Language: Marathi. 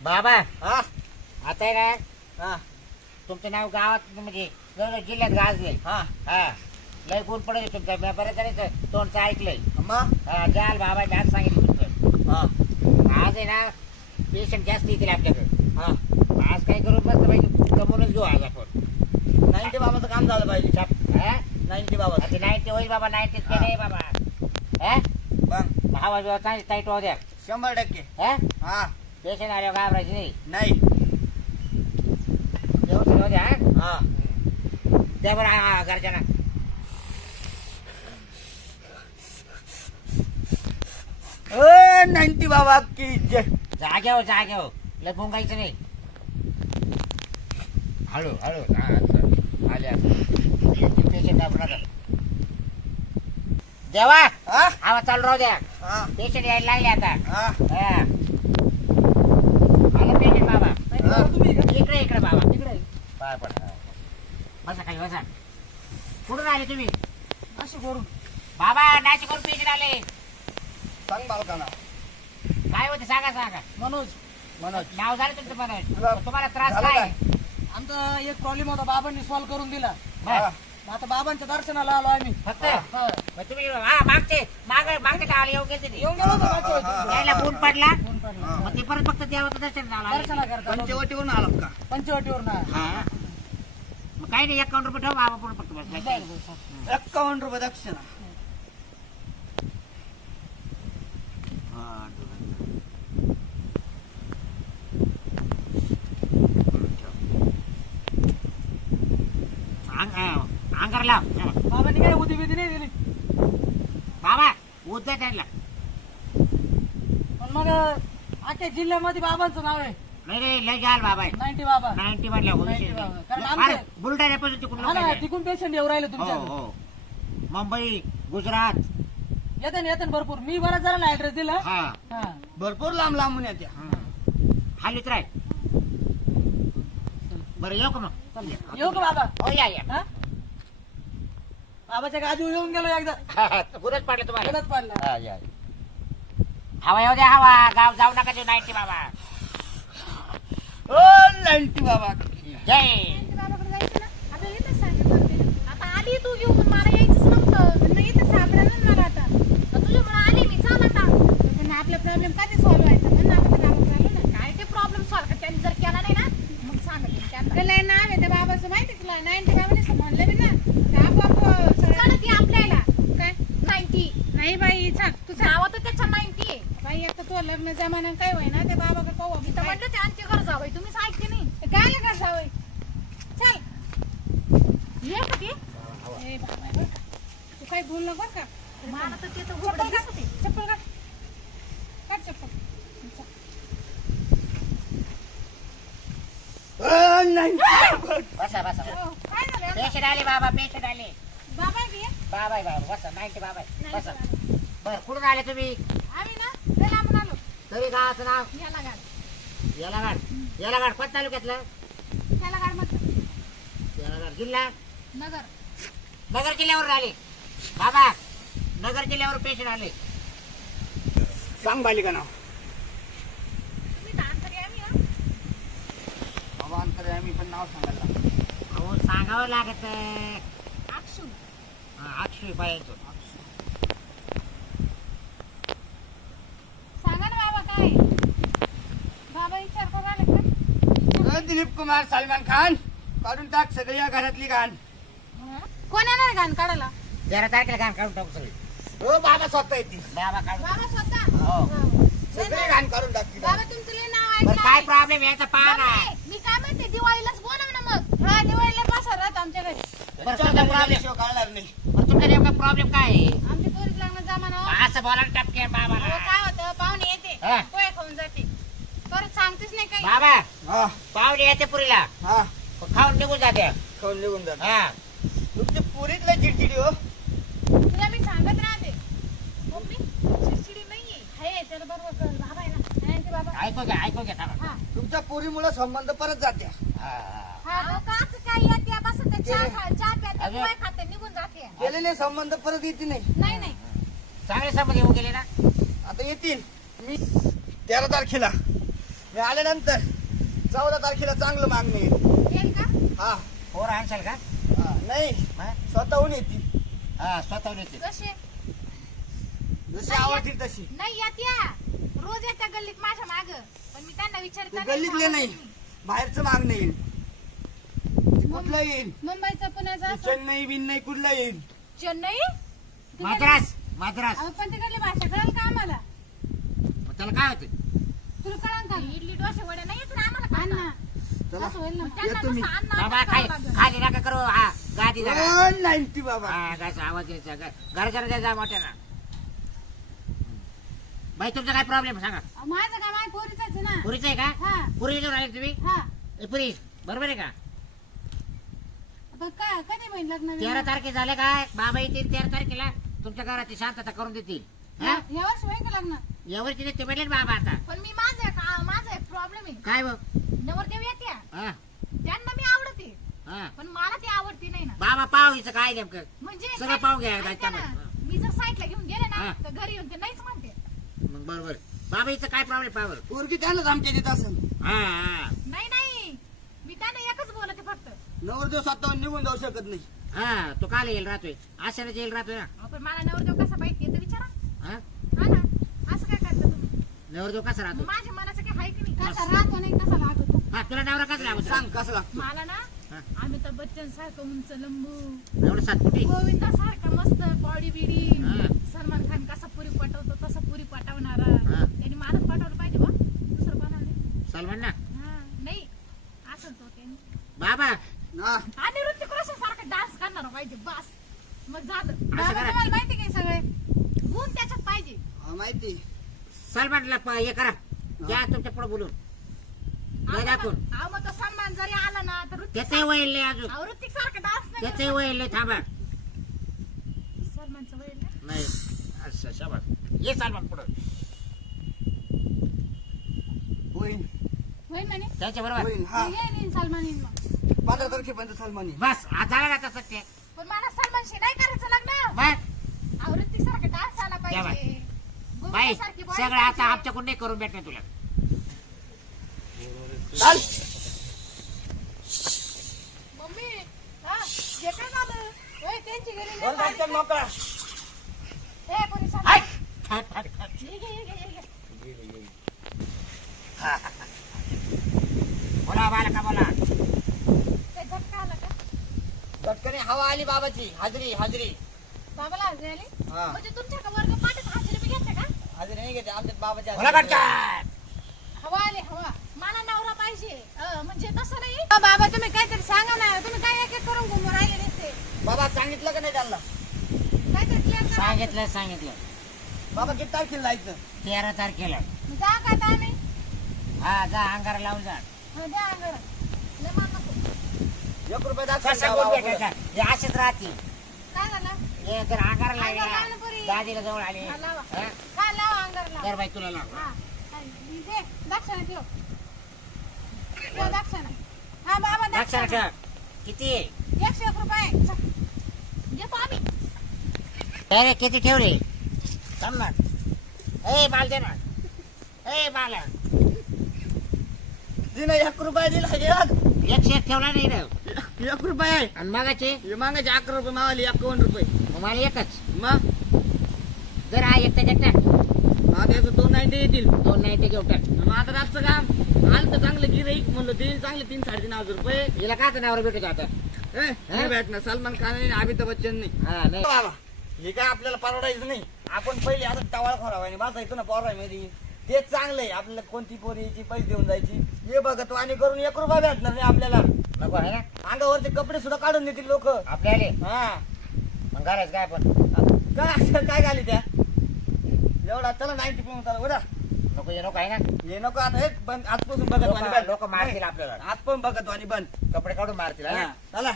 बाबा हा आता आहे ना हा तुमचं नाव गावात म्हणजे जिल्ह्यात गाजले. हा हा लय गुण पडेल तुमचं. मी बरं करायचं तोंडचं ऐकलंय. मग हा जाल बाबा मी आज सांगितलं तुमचं. हा आज आहे ना पेशंट जास्त येतील आपल्याकडे. हा आज काय करू मस्त पाहिजे कमवूनच घेऊ आज आपण. 90 बाबाचं काम झालं पाहिजे. हा 90 बाबा आता 90 होईल बाबा. 90 ते नाही बाबा. हा मग भावा बिवा चांगली टाईट होऊ द्या. 100%. हा हा पेशंट आल्यावर घाबरायची नाही. नाही व्यवस्थित होऊ द्या. हा त्या बरं घरच्यांना. ओ 90 बाबा की जय. जाग्यावर लय मुंगायचं नाही. हळू हळू आल्या पेशंट आपण नका देवा. हा आवाज चालू राहू द्या. हा पेशंट यायला लागले आता. हा हा आलं पेशंट बाबा. हा. इकडे बाबा इकडे पाय पड. बसा खाली बसा. कुठून आले तुम्ही? असं करू बाबा नाशिक करून पेशंट आले. सांग बालकांना. काय होते सांगा. मनोज नाव झालं तुमचं मनोज. तुला- तुम्हाला त्रास झालं काय? आमचा एक प्रॉब्लेम होता, बाबांनी सॉल्व्ह करून दिला. बरं. आता बाबांच्या दर्शनाला आलो आम्ही. फक्त हा. मग तुम्ही मागचे का आले येऊ गेले ते? येऊन गेलो होतो मागच्या वेळेस. हा. यायला गुण पडला. फोन काढला. हा. मग ते परत फक्त देवाचं दर्शन झालं. दर्शना करता पंचवटीवरून आलात का? पंचवटीवर ना. हा. मग काही नाही 51 रुपये ठेव बाबा पुढे फक्त बस. 51 रुपये दक्षिणा. अंगार लाव. बाबांनी काय उदी बिदी नाही दिली. बाबा उद्या त्यांना पण मग अख्ख्या जिल्ह्यामध्ये बाबांचं नाव आहे. नाही लय जाल बाबा 90 बाबा. 90 म्हणल्या 90 बाबा. कारण आमचे- बुलढाण्यापासून तिकडून हा लोकं ना, येतात. तिकून पेशंट येऊ राहिले हो तुमच्या. हो मुंबई गुजरात. येते भरपूर. मी बऱ्याच जणांना ऍड्रेस दिला. हा हा. भरपूर लांबून येत्या. हालीच राय. बरं येऊ का मग? येऊ का बाबा? हो या हा? बाबाच्या गादी येऊन गेलो एकदा. गुरच पाडलं तुम्हाला. गलत पाडला. हा, या. हवा येऊ द्या हवा. गाव जाऊ नका देऊ 90 बाबा. ओ 90 बाबा. जय. बाबाकडे जायचं ना आपल्याला इथंच सांगितलं होतं. आता आली तू घेऊन मला यायचंच नव्हतं. पण इथं सापडलं ना मला आता. तुझ्यामुळे आली मी. चाल आता. पण आपला प्रॉब्लेम कधी सॉल्व्ह व्हायचा म्हणून आपण त्या गावात आलो ना. काय ते प्रॉब्लेम सॉल्व्ह त्यांनी जर केला नाही ना मग सांगते त्यांना. लय नाव आहे त्या बाबाचं माहिती तुला. 90 बाबाने म्हणलं बी ना ते आपोआप सगळं ती आपल्याला काय 90 नाही बाई छान तुझं नाव तर त्याच्या 90 आहे बाई. आता तुझं लग्न जमाना काय होय ना ते बाबा का पाहू मी तर म्हणलं ते आमच्या घर जावं तुम्ही ऐकते नाही काय घर जावं. चल ये का ते ए बाबा बरं का. तू काही बोल नको बरं का. मला तर ते तर चप्पल काढ. चप्पल काढ. काढ चप्पल. ओ 90. बसा बसा. हो, काय झालं पेशंट आले बाबा. पेशंट आले. बाबा बी आहे? बाबा आहे बाबा. बसा 90 बाबा आहे. नाही बसा. झालं. बरं कुठून आले तुम्ही? आम्ही ना लय लांबून आलो. तरी गावाचं नाव याला गाड येलागाड कोण तालुक्यातलं? त्याला गाड म्हटलं येलागाड जिल्हा नगर. नगर जिल्ह्यावर आले बाबा. नगर जिल्ह्यावर पेशंट आले. सांग बालिका नाव. तुम्ही तर अंतरी आम्ही ना बाबा अंतर आम्ही पण नाव सांगायला लागलो. अहो सांगावं लागत. अक्षू. अक्षय पायाचं. सांगा ना बाबा काय बाबा विचार करू आले का. ओ दिलीप कुमार सलमान खान काढून टाक सगळी या घरातली घाण. कोण येणार गाण काढायला. 13 तारखेला काम काढून टाकू सगळी. ओ बाबा स्वतः येतील. बाबा काढून. बाबा स्वतः हो. सगळी घाण काढून टाकतील. बाबा तुमचं लय नाव बरं ऐकलं काय आहे. प्रॉब्लेम याचा पहा ना. बाबा, मी काय म्हणते दिवाळीलाच बोलव ना मग. हा दिवाळीला पासा राहत आमच्या घरी. बरं तुमचा प्रॉब्लेम. शिवाय कळणार नाही. तुमचा नेमका प्रॉब्लेम काय आहे? आमच्या पोरीत लग्न जमाना हो. असं बोला ना टपके बाबाला. काय होतं पाहुणे येते हा. पोहे खाऊन जाते परत सांगतेच नाही काही. बाबा हा पाहुणे येते पुरीला हा खाऊन निघून जाते. खाऊन निघून जात. हा तुमची पुरीत लय चिडचिडी हो. तुला मी सांगत राहते मम्मी चिडचिडी नाहीये आहे त्याला बरोबर कळलं. बाबा आहे ना नाही ते बाबा. ऐकू घ्या थांबा. हा तुमच्या पुरीमुळे संबंध परत जात्या. हा. हा काच काय येते बस ते चहा चहा प्याते अगं. पोहे खाते निघून जाते. केलेले संबंध परत येते नाही. नाही नाही चांगले संबंध येऊन गेले ना. आता येतील. मी 13 तारखेला मी मी आल्यानंतर 14 तारखेला चांगलं मागणी येईल. येईल का? हा पोर आणशाल का हा, नाही हा? स्वतःहून येतील हा स्वतःहून येते कसे? जशी आवडतील तशी. नाही येत या. रोज येत्या गल्लीत माझ्या माग. पण मी त्यांना ते विचारते गल्लीतले नाही बाहेरचं मागणं येईल. कुठलं येईल? मुंबईचं पुण्याचं असं. चेन्नई बिन्नई कुठलं येईल? चेन्नई? मद्रास मद्रास अहो, पण तिकडली भाषा कळेल का आम्हाला? मग त्याला काय होते तुला कळेल का? इडली डोसे वडे नाही येत ना आम्हाला. अण्णा चला असं होईल ना. येतो त्यांना मी. नुसतं अन्न बाबा आम्हाला खाली खावं लागेल. खाली नका करू हा गादी जरा 190 बाबा. हा गायचा आवाज यायचा घरच्या द्यायचा मोठ्याला बाई तुमचा काय प्रॉब्लेम सांगा अहो, माझं काय माझ्या पोरीचंच आहे ना. पुरीच आहे का हा पुरी घेऊन आले तुम्ही हा. ए, पुरी बरोबर आहे का बघ का कधी बहीण लग्न 13 तारखे झाले काय बाबा येतील 13 तारखेला तुमच्या घराची शांतता करून देतील हा? या वर्षी होईल का लग्न? यावरची ते भेटले बाबा आता पण मी माझा एक प्रॉब्लेम आहे. काय बघ नवरदेव येत्या हा त्यांना मी आवडते हा पण मला ती आवडती नाही ना. बाबा पाव हिचं काय नेमकं म्हणजे सगळं काय- पाहून घ्या ऐका त्याच्यामध्ये. ना, मी जर साईडला घेऊन गेले हा. ना तर घरी येऊन ते नाहीच म्हणते. मग बरोबर बाबा हिचं काय प्रॉब्लेम पावर पोरगी त्यांना धमकी देत असेल. हा हा नाही मी त्यांना एकच बोलते फक्त. नवरदेव स्वतःहून निघून जाऊ शकत नाही. हा तो काल येईल राहतोय आशाला येईल राहतोय ना अहो, पण मला नवरदेव कसा पाहिजे ते तर विचारा. हा हा ना असं काय करता तुम्ही? नवरदेव कसा राहतो माझ्या मनाचं काही आहे की नाही? कसा राहतो नाही कसा लागतो? हा तुला नवरा कसा लागतो सांग कसं लागतो. मला ना हा. अमिताभ बच्चन सारखं उंच लंबू एवढं 7 फुटी गोविंदा सारखा मस्त बॉडी बिडी हा. सलमान खान कसा पुरी पटवतो तसा पुरी पटवणारा हा. त्यांनी मलाच पटवलं पाहिजे बा दुसरं कोणाला सलमान ना हा नाही असं तो त्यांनी बाबा हा आणि ऋतिक रोशन सारखं डान्स करणार पाहिजे बस मग झालं. असं बाबा, करा. तुम्हाला माहिती काय सगळे गुण त्याच्यात पाहिजे. हा, माहिती. सलमानला हे करा घ्या तुमच्या पुढे बोलून हे दाखवून अहो, मग तो सलमान जरी आला ना तर त्याचंही वयल नाही अजून ऋतिक सारखं डान्स नाही त्याचंही करत. वयल नाही थांबा सलमानचं वय नाही. नाही अच्छा शाबास ये सलमान पुढं होईल होईल ना नाही? त्याच्या बरोबर होईल. हा येईन सलमान येईन मग. 15 तारखेपर्यंत सलमान येईल. बस झाला ना तसं ते पण मला सलमानशी नाही करायचं लग्न. बस अहो, ऋतिक सारखं डान्स आला या बाई. पाहिजे. बाई गोविंदासारखी body सगळं आता पाहिजे. आमच्याकडून नाही करून भेटणार तुला चाल. मम्मी हा हे काय झालं? होय, त्यांची घरी बोल नाही पटकन मोकळा. ए, पोरी सांग. हाय. हाय, हाय, हाय. ये घे, ये घे, ये घे. बोला बालका बोला काय झटका आला का? पटकन हवा आली बाबाची. हाजरी हाजरी. बाबाला हजरी आली? हा म्हणजे तुमच्या का वर्ग पाठच हजेरी बी घेते का? हाजरी नाही घेते आमच्या बाबाच्या बोला हाजरी. पटकन हवा आली हवा. मला नवरा पाहिजे. म्हणजे तसं नाही. बाबा तुम्ही काहीतरी सांगा ना. तुम्ही काय एक एक करून घुमून राहिले नसते. बाबा सांगितलं का नाही त्यांना? काहीतरी clear करा. सांगितलं बाबा किती तारखेला जायचं? 13 तारखेला जा का आता आम्ही? हा जा अंगारा लावून जा हो, द्या अंगारा. लय मान नको. 1 रुपये दाखवा कसा बाबा बोल पुढं. भेटायचा हे असेच राहतील काय झालं? हे जर अंगारा अंगारा लावा ना लागला पोरी. दादीला जवळ आले हा, लावा. हा? काय लावा अंगारा लावा. तर बाई तुला लाव हा. दे, दक्षिणा ठेव. ठेव दक्षिणा. हा बाबा लक्षात दक्षिणा. ठेव किती 101 रुपये. चल. घेतो आम्ही. अरे किती ठेवले थांब ना ए माल दे ना ए माल तिने 1 रुपया दिला एक. 101 ठेवला नाही रे 1 रुपये आणि मगाचे हे मागायचे 11 रुपये मावाली 51 रुपये. मग मला एकच मग जर हा एक त्याच्यात टाक हा त्याचं 290 येतील. 2 नाही ते घेऊ टाक मग आता रातचं काम आलं तर चांगलं गिराईक म्हणलं ते चांगले 3-3.5 रुपये. हिला का नावर भेटत आता नाही भेटणार. सलमान खान आणि अमिताभ बच्चन नाही. हा नाही बाबा हे काय आपल्याला परवडायचं नाही. आपण पहिले आता टवाळ खोरावा आणि बसायचो ना पोरामध्ये तेच चांगलं आहे. आपल्याला कोणती पोरी यायची पैसे देऊन जायची हे बघत आणि करून 1 रुपया भेटणार नाही आपल्याला. नको आहे ना अंगावरचे कपडे सुद्धा काढून देतील लोक. आपले आले हा मग घालायचं काय आपण काय काय घाली त्या एवढा चला 90 पण उतारा बरं. नको हे नको आहे ना हे नको आता हे बंद आजपासून बघत आणि बंद. लोक मारतील आपल्याला आज पण बघत आणि बंद. कपडे काढून मारतील है ना? हा, चला